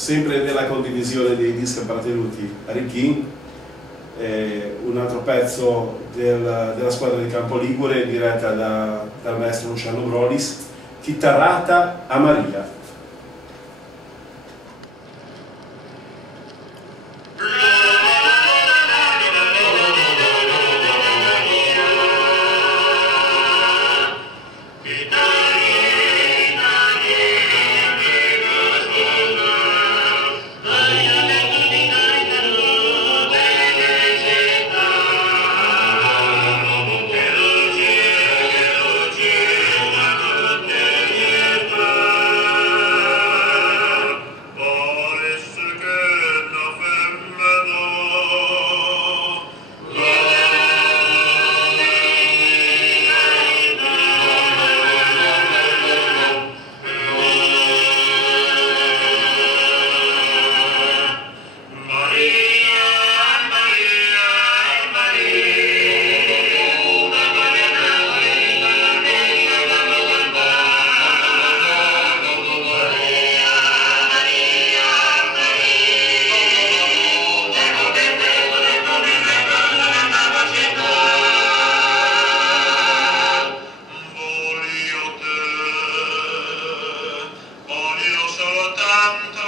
sempre nella condivisione dei dischi appartenuti a Rick, un altro pezzo della squadra di Campo Ligure diretta dal maestro Luciano Brolis, Chitarrata a Maria. Tanto